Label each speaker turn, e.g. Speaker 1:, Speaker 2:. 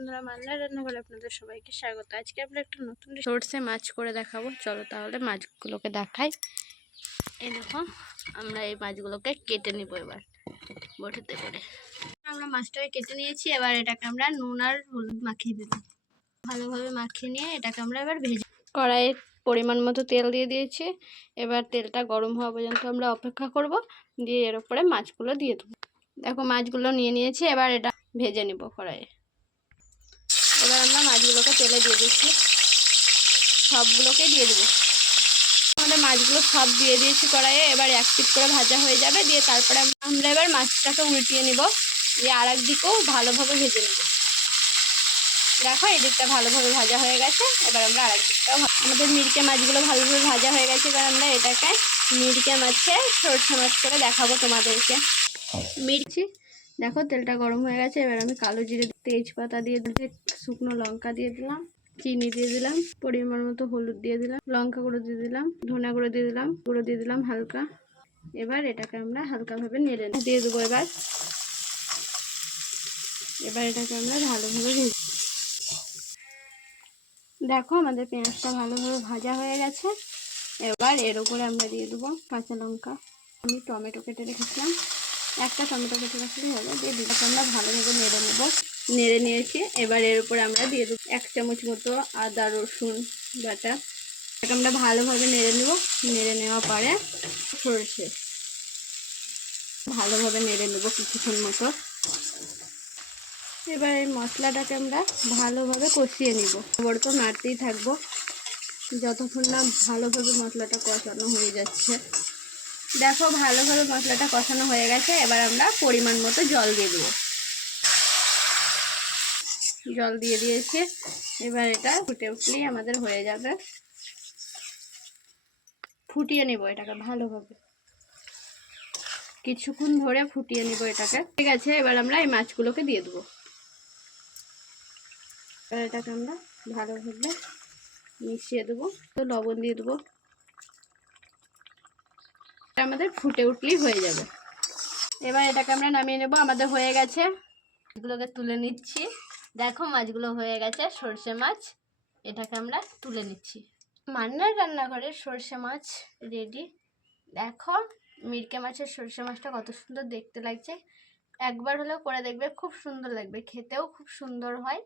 Speaker 1: বন্ধুরা মান্না রান্না করে আপনাদের সবাইকে স্বাগত। আজকে আমরা একটা নতুন সর্ষে মাছ করে দেখাবো। চলো তাহলে মাছগুলোকে দেখাই। এই দেখো, আমরা এই মাছগুলোকে কেটে নিব এবার, বটিতে করে। আমরা মাছটাকে কেটে নিয়েছি, এবার এটাকে আমরা নুন আর হলুদ মাখিয়ে দিলাম ভালোভাবে মাখিয়ে নিয়ে এটাকে আমরা এবার ভেজে কড়াইয়ে পরিমাণ মতো তেল দিয়ে দিয়েছি। এবার তেলটা গরম হওয়া পর্যন্ত আমরা অপেক্ষা করব, দিয়ে এর উপরে মাছগুলো দিয়ে দেবো। দেখো, মাছগুলো নিয়ে নিয়েছি, এবার এটা ভেজে নিব কড়াইয়ে। মাছগুলোকে তেলে দিয়ে দিচ্ছি। সবগুলোকে দিয়ে দেবো। আমাদের মাছগুলো সব দিয়ে দিয়েছি কড়াইয়ে, এবার এক পিট করে ভাজা হয়ে যাবে। দিয়ে তারপরে আমরা এবার মাছটাকে উল্টিয়ে নিব। দিয়ে আর এক দিকেও ভালোভাবে ভেজে নেব। দেখো, এই দিকটা ভালোভাবে ভাজা হয়ে গেছে। এবার আমরা আর এক দিকটাও আমাদের মিরকে মাছগুলো ভালোভাবে ভাজা হয়ে গেছে। এবার আমরা এটাকে মিরকে মাছে সরষে মাছ করে দেখাবো তোমাদেরকে। মিরচি দেখো, তেলটা গরম হয়ে গেছে, এবার আমি কালো জিরে তেজপাতা দিয়ে দিতে শুকনো লঙ্কা দিয়ে দিলাম, চিনি দিয়ে দিলাম, পরিমাণ মতো হলুদ দিয়ে দিলাম, লঙ্কা গুঁড়ো দিয়ে দিলাম, ধনে গুঁড়ো দিয়ে দিলাম, গুঁড়ো দিয়ে দিলাম হালকা। এবার এটাকে আমরা হালকাভাবে নেড়ে। দিয়ে দেবো এবার। এবার এটাকে আমরা ভালোভাবে ভেজে দেখো, আমাদের পেঁয়াজটা ভালোভাবে ভাজা হয়ে গেছে। এবার এর উপরে আমরা দিয়ে দেবো কাঁচা লঙ্কা। আমি টমেটো কেটে রেখেছিলাম। একটা টমেটো কেটে রাখলেই হলো, দিয়ে দুটাকে আমরা ভালোভাবে নেড়ে নেব। নেড়ে নিয়েছি, এবার এর উপরে আমরা দিয়ে দেবো এক চামচ মতো আদা, রসুন বাটা। এটাকে আমরা ভালোভাবে নেড়ে নেব। নেড়ে নেওয়া পরে সরষে। ভালোভাবে নেড়ে নেব কিছুক্ষণ মতো। এবার এই মশলাটাকে আমরা ভালোভাবে কষিয়ে নিব। বড় তো নাড়তেই থাকব। যতক্ষণ না ভালোভাবে মশলাটা কষানো হয়ে যাচ্ছে। দেখো ভালোভাবে মশলাটা কষানো হয়ে গেছে, এবার আমরা পরিমাণ মতো জল দিয়ে দেবো। জল দিয়ে দিয়েছি, এবার এটা ফুটে উঠলেই আমাদের হয়ে যাবে। ফুটিয়ে নেব এটাকে ভালোভাবে। কিছুক্ষণ ধরে ফুটিয়ে নিব এটাকে। ঠিক আছে, এবার আমরা এই মাছগুলোকে দিয়ে দেবো। এবার এটাকে আমরা ভালোভাবে মিশিয়ে দেবো। তো লবণ দিয়ে দেবো। এটা আমাদের ফুটে উঠলেই হয়ে যাবে। এবার এটাকে আমরা নামিয়ে নেব, আমাদের হয়ে গেছে। এগুলোকে তুলে নিচ্ছি। দেখো মাছগুলো হয়ে গেছে, সর্ষে মাছ। এটাকে আমরা তুলে নিচ্ছি। মান্নার রান্নাঘরে সর্ষে মাছ রেডি। দেখো, মিরকে মাছের সর্ষে মাছটা কত সুন্দর দেখতে লাগছে। একবার হলেও করে দেখবে, খুব সুন্দর লাগবে, খেতেও খুব সুন্দর হয়।